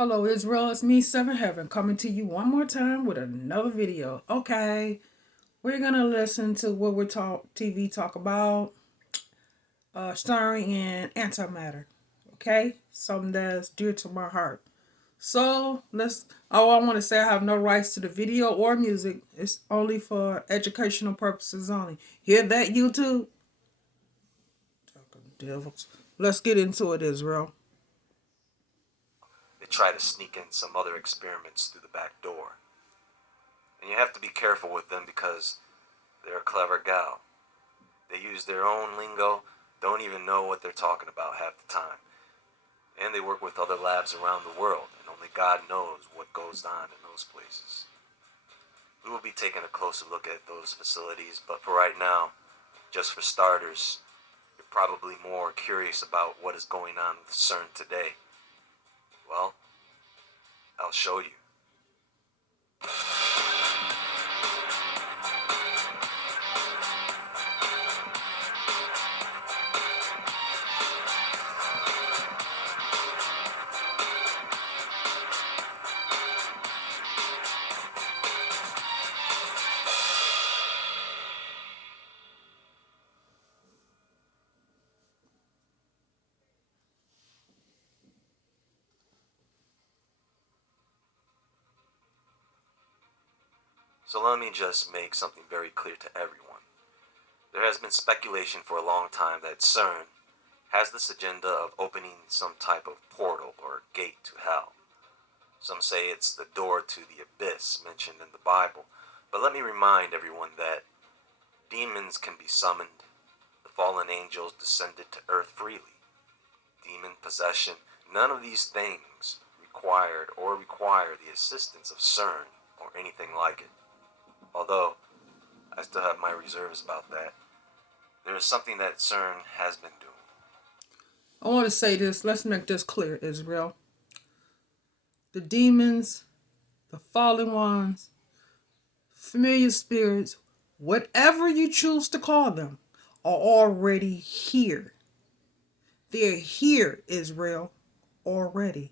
Hello Israel, it's me, Seven Heaven, coming to you one more time with another video. Okay, we're gonna listen to what we're talk TV talk about, starring in antimatter. Okay, something that's dear to my heart. So let's. All I want to say, I have no rights to the video or music. It's only for educational purposes only. Hear that, YouTube? Devils. Let's get into it, Israel. They try to sneak in some other experiments through the back door. And you have to be careful with them because they're a clever gal. They use their own lingo, don't even know what they're talking about half the time. And they work with other labs around the world, and only God knows what goes on in those places. We will be taking a closer look at those facilities, but for right now, just for starters, you're probably more curious about what is going on with CERN today. Well, I'll show you. So let me just make something very clear to everyone. There has been speculation for a long time that CERN has this agenda of opening some type of portal or gate to hell. Some say it's the door to the abyss mentioned in the Bible, but let me remind everyone that demons can be summoned, the fallen angels descended to earth freely. Demon possession, none of these things require the assistance of CERN or anything like it. Although, I still have my reserves about that. There is something that CERN has been doing. I want to say this. Let's make this clear, Israel. The demons, the fallen ones, familiar spirits, whatever you choose to call them, are already here. They're here, Israel, already.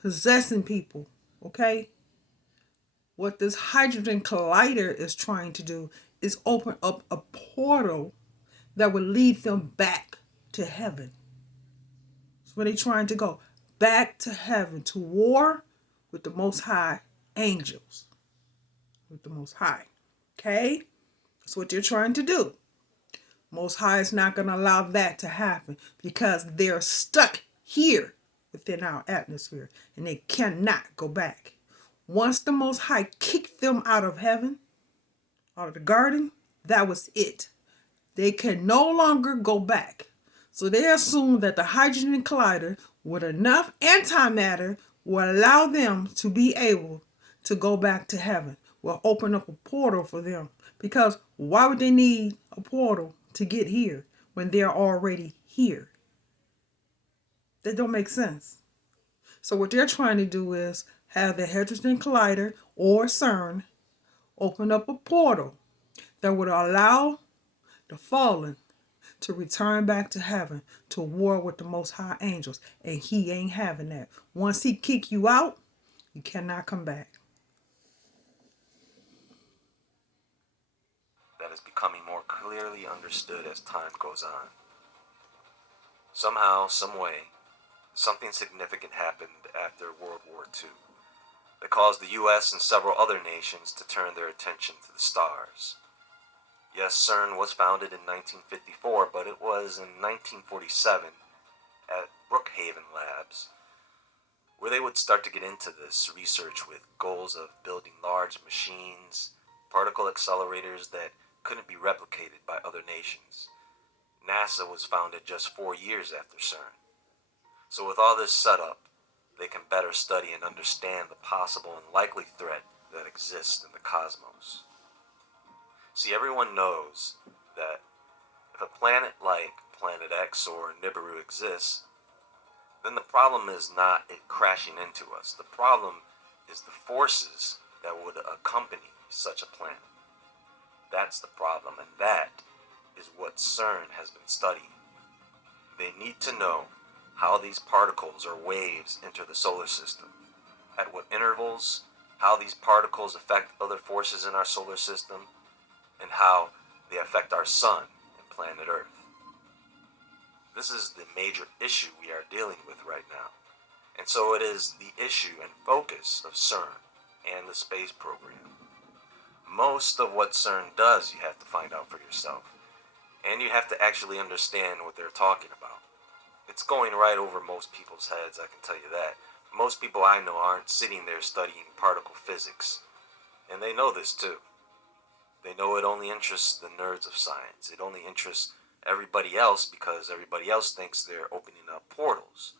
Possessing people, okay? What this hydrogen collider is trying to do is open up a portal that will lead them back to heaven. That's where they're trying to go. Back to heaven, to war with the Most High angels. With the Most High. Okay? That's what they're trying to do. Most High is not going to allow that to happen because they're stuck here within our atmosphere and they cannot go back. Once the Most High kicked them out of heaven, out of the garden, that was it. They can no longer go back. So they assume that the hydrogen collider with enough antimatter will allow them to be able to go back to heaven. Will open up a portal for them. Because why would they need a portal to get here when they're already here? That don't make sense. So what they're trying to do is have the hydrogen collider or CERN open up a portal that would allow the fallen to return back to heaven to war with the Most High angels. And he ain't having that. Once he kick you out, you cannot come back. That is becoming more clearly understood as time goes on. Somehow, someway, something significant happened after World War II that caused the US and several other nations to turn their attention to the stars. Yes, CERN was founded in 1954, but it was in 1947 at Brookhaven Labs where they would start to get into this research with goals of building large machines, particle accelerators that couldn't be replicated by other nations. NASA was founded just 4 years after CERN. So with all this set up, they can better study and understand the possible and likely threat that exists in the cosmos. See, everyone knows that if a planet like Planet X or Nibiru exists, then the problem is not it crashing into us. The problem is the forces that would accompany such a planet. That's the problem, and that is what CERN has been studying. They need to know how these particles or waves enter the solar system, at what intervals, how these particles affect other forces in our solar system, and how they affect our sun and planet Earth. This is the major issue we are dealing with right now, and so it is the issue and focus of CERN and the space program. Most of what CERN does you have to find out for yourself, and you have to actually understand what they're talking about. It's going right over most people's heads, I can tell you that. Most people I know aren't sitting there studying particle physics, and they know this too. They know it only interests the nerds of science. It only interests everybody else because everybody else thinks they're opening up portals,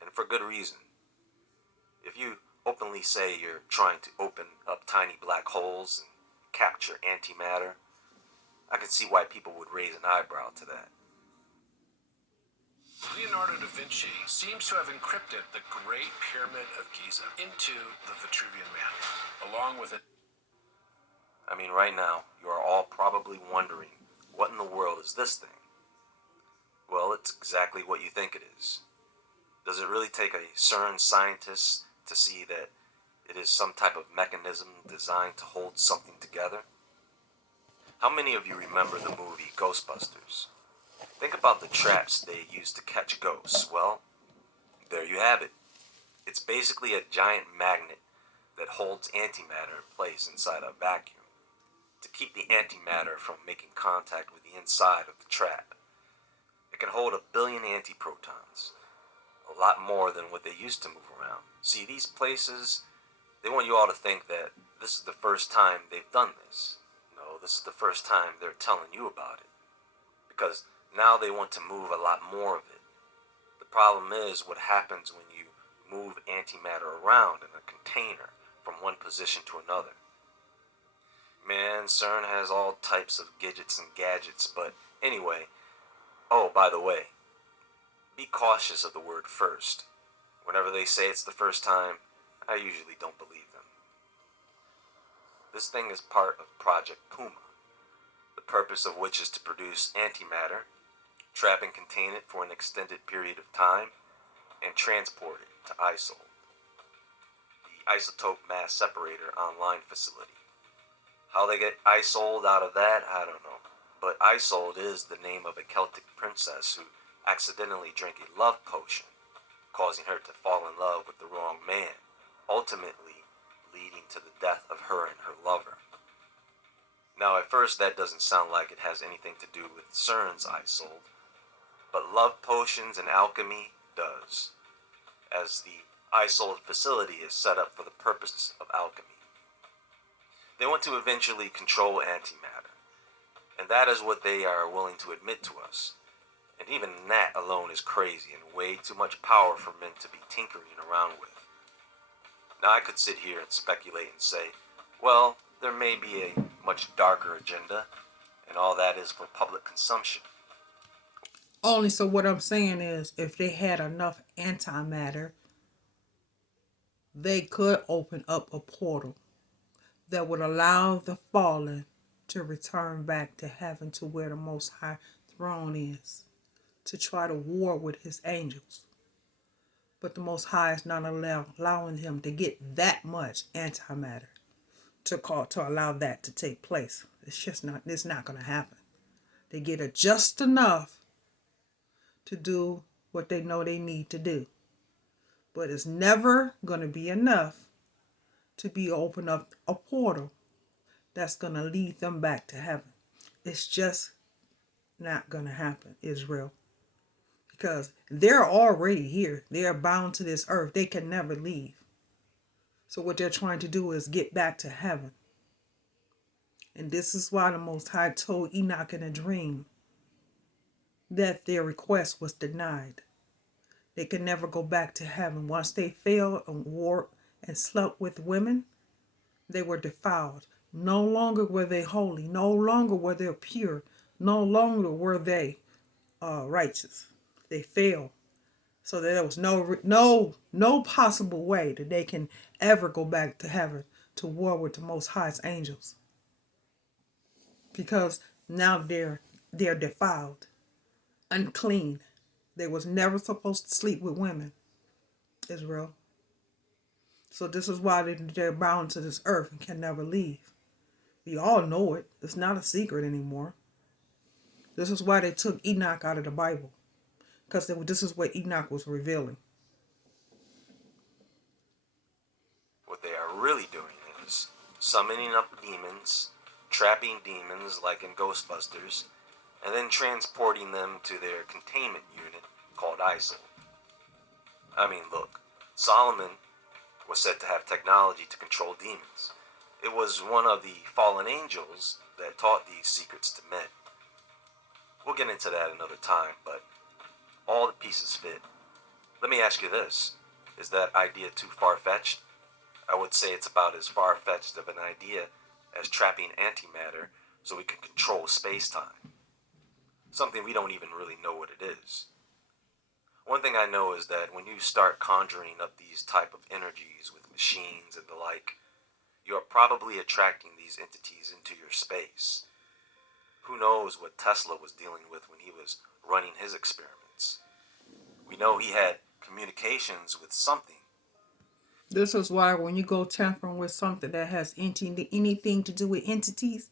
and for good reason. If you openly say you're trying to open up tiny black holes and capture antimatter, I can see why people would raise an eyebrow to that. Leonardo da Vinci seems to have encrypted the Great Pyramid of Giza into the Vitruvian Man, along with it. I mean, right now, you are all probably wondering, what in the world is this thing? Well, it's exactly what you think it is. Does it really take a CERN scientist to see that it is some type of mechanism designed to hold something together? How many of you remember the movie Ghostbusters? Think about the traps they used to catch ghosts. Well, there you have it. It's basically a giant magnet that holds antimatter in place inside a vacuum to keep the antimatter from making contact with the inside of the trap. It can hold 1 billion antiprotons, a lot more than what they used to move around. See, these places, they want you all to think that this is the first time they've done this. No, this is the first time they're telling you about it, because now they want to move a lot more of it. The problem is what happens when you move antimatter around in a container from one position to another. Man, CERN has all types of gadgets and gadgets, but anyway, oh, by the way, be cautious of the word first. Whenever they say it's the first time, I usually don't believe them. This thing is part of Project Puma, the purpose of which is to produce antimatter, trap and contain it for an extended period of time, and transport it to ISOL, the Isotope Mass Separator Online Facility. How they get ISOL'd out of that, I don't know. But Isolde is the name of a Celtic princess who accidentally drank a love potion, causing her to fall in love with the wrong man, ultimately leading to the death of her and her lover. Now, at first, that doesn't sound like it has anything to do with CERN's Isolde, but love potions and alchemy does, as the Isolde facility is set up for the purposes of alchemy. They want to eventually control antimatter, and that is what they are willing to admit to us. And even that alone is crazy and way too much power for men to be tinkering around with. Now I could sit here and speculate and say, well, there may be a much darker agenda, and all that is for public consumption. Only so what I'm saying is if they had enough antimatter, they could open up a portal that would allow the fallen to return back to heaven, to where the Most High throne is, to try to war with his angels. But the Most High is not allowing him to get that much antimatter to allow that to take place. It's not going to happen. They get it just enough to do what they know they need to do. But it's never going to be enough to be open up a portal that's going to lead them back to heaven. It's just not going to happen, Israel. Because they're already here. They are bound to this earth. They can never leave. So what they're trying to do is get back to heaven. And this is why the Most High told Enoch in a dream that their request was denied. They can never go back to heaven. Once they failed and wore and slept with women, they were defiled. No longer were they holy. No longer were they pure. No longer were they righteous. They failed. So there was no possible way that they can ever go back to heaven to war with the Most High's angels. Because now they're defiled, unclean. They was never supposed to sleep with women, Israel. So this is why they're bound to this earth and can never leave. We all know it. It's not a secret anymore. This is why they took Enoch out of the Bible. Because this is what Enoch was revealing. What they are really doing is summoning up demons, trapping demons like in Ghostbusters, and then transporting them to their containment unit called ISIL. I mean, look, Solomon was said to have technology to control demons. It was one of the fallen angels that taught these secrets to men. We'll get into that another time, but all the pieces fit. Let me ask you this. Is that idea too far-fetched? I would say it's about as far-fetched of an idea as trapping antimatter so we can control space-time. Something we don't even really know what it is. One thing I know is that when you start conjuring up these type of energies with machines and the like, you are probably attracting these entities into your space. Who knows what Tesla was dealing with when he was running his experiments? We know he had communications with something. This is why when you go tampering with something that has anything to do with entities,